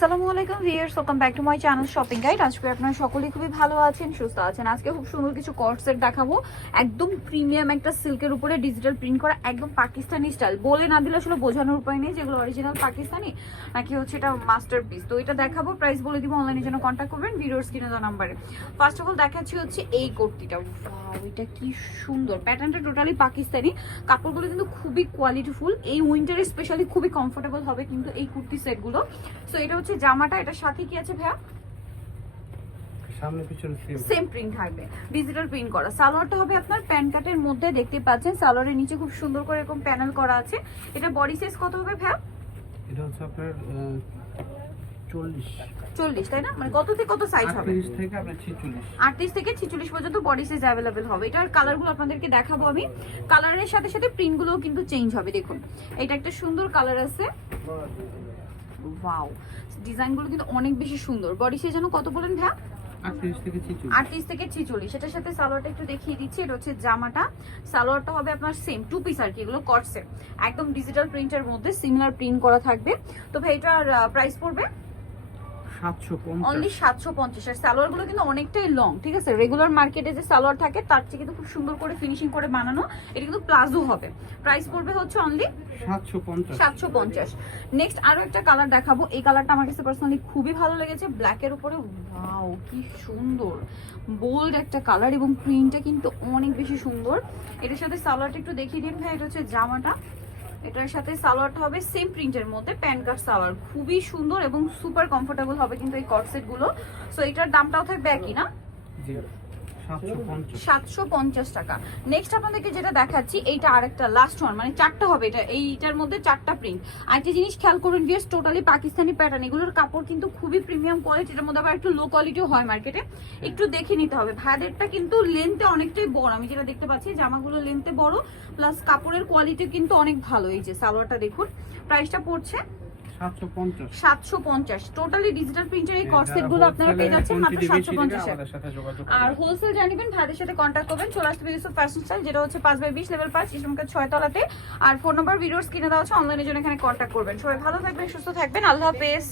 আসসালামু আলাইকুম viewers, welcome back to my channel shopping guide. আজকে আপনারা সকলেই খুবই ভালো আছেন, সুস্থ আছেন। আজকে খুব সুন্দর কিছু কট সেট দেখাবো, একদম প্রিমিয়াম একটা সিল্কের উপরে ডিজিটাল প্রিন্ট করা, একদম পাকিস্তানি স্টাইল। বলে না দিলে আসলে বোঝানোর উপায় নেই যেগুলো অরিজিনাল পাকিস্তানি নাকি হচ্ছে এটা মাস্টারপিস। তো এটা দেখাবো, প্রাইস বলে দিব, অনলাইনের জন্য কন্ট্যাক্ট করবেন ভিডিওর স্ক্রিনে দেওয়া নাম্বারে। ফার্স্ট অফ অল দেখাচ্ছি হচ্ছে এই কুর্তিটা। ওয়াও, এটা কি সুন্দর, প্যাটার্নটা টোটালি পাকিস্তানি, কাপড়গুলো কিন্তু খুবই কোয়ালিটিফুল। এই উইন্টারে স্পেশালি খুবই কমফোর্টেবল হবে কিন্তু এই কুর্তি সেটগুলো। সো এটা হচ্ছে জামাটা, এটার সাথে কি আছে ভাইয়া? সামনে পিছনে সেম প্রিন্ট থাকবে, ডিজিটাল প্রিন্ট করা। সালোয়ারটা হবে আপনার প্যান্ট কাটের মধ্যে, দেখতে পাচ্ছেন সালোয়ারের নিচে খুব সুন্দর করে এরকম প্যানেল করা আছে। এটা বডি সাইজ কত হবে ভাইয়া? এটা হচ্ছে আপনার 40, তাই না? মানে কত থেকে কত সাইজ হবে? 38 থেকে আপনার 46। 38 থেকে 46 পর্যন্ত বডি সাইজ अवेलेबल হবে। এটার কালারগুলো আপনাদেরকে দেখাবো আমি। কালারের সাথে সাথে প্রিন্টগুলোও কিন্তু চেঞ্জ হবে। দেখুন এটা একটা সুন্দর কালার আছে, ওয়াও, ডিজাইনগুলো কিন্তু অনেক বেশি সুন্দর। বডি সাইজ যেন কত বলেন ভাইয়া? 38 থেকে 46। 38 থেকে 46। এটার সাথে সালোয়ারটা একটু দেখিয়ে দিচ্ছি। এটা হচ্ছে জামাটা, সালোয়ারটা হবে আপনার সেম টু পিস আর কি, এগুলো কট সেট, একদম ডিজিটাল প্রিন্টের মধ্যে সিমিলার প্রিন্ট করা থাকবে। তো ভাই এটার প্রাইস পড়বে 750। অনলি 750। আর সালোয়ার গুলো কিন্তু অনেকটাই লং, ঠিক আছে? রেগুলার মার্কেটে যে সালোয়ার থাকে তার চেয়ে কিন্তু খুব সুন্দর করে ফিনিশিং করে বানানো। এটা কিন্তু প্লাজো হবে। প্রাইস পড়বে হচ্ছে অনলি 750। নেক্সট আরো একটা কালার দেখাবো। এই কালারটা আমার কাছে পার্সোনালি খুবই ভালো লেগেছে, ব্ল্যাক এর উপরে। ওয়াও, কি সুন্দর বোল্ড একটা কালার এবং প্রিন্টটা কিন্তু অনেক বেশি সুন্দর। এটার সাথে সালোয়ারটা একটু দেখিয়ে দিন ভাই। এটা হচ্ছে জামাটা, এটার সাথে সালোয়ারটা হবে সেম প্রিন্টের মধ্যে, প্যান্ট কাট সালোয়ার, খুবই সুন্দর এবং সুপার কমফোর্টেবল হবে কিন্তু এই কট সেট গুলো। সো এটার দামটাও থাকবে একই না? জি 750 টাকা। নেক্সট আপনাদেরকে যেটা দেখাচ্ছি, এইটা আরেকটা লাস্ট ওয়ান, মানে চারটা হবে এটা, এইটার মধ্যে চারটা প্রিন্ট। আরেকটা জিনিস খেয়াল করবেন ভিউয়ার্স, টোটালি পাকিস্তানি প্যাটার্ন, এগুলোর কাপড় কিন্তু খুবই প্রিমিয়াম কোয়ালিটির মধ্যে, আবার একটু লো কোয়ালিটিও হয় মার্কেটে, একটু দেখে নিতে হবে। ভাইদেরটা কিন্তু লেন্থে অনেকটাই বড়, আমি যেটা দেখতে পাচ্ছি জামাগুলো লেন্থে বড়, প্লাস কাপড়ের কোয়ালিটি কিন্তু অনেক ভালো। এই যে সালোয়ারটা দেখুন, প্রাইসটা পড়ছে 750। টোটালি ডিজিটাল প্রিন্টের এই কট সেট গুলো আপনারা পেয়ে যাচ্ছেন মাত্র 750 এ। আর হোলসেল জানিবেন ভাইদের সাথে কন্ট্যাক্ট করবেন। চলে আসতে ইউসুফ ফ্যাশন স্টাইল, যেটা হচ্ছে 5/20 লেভেল 5 ইসলামকার 6 তলাতে। আর ফোন নাম্বার ভিডিওস কিনে দেওয়া হচ্ছে, অনলাইনের জন্য এখানে কন্ট্যাক্ট করবেন। সবাই ভালো থাকবেন, সুস্থ থাকবেন, আল্লাহ হাফেজ।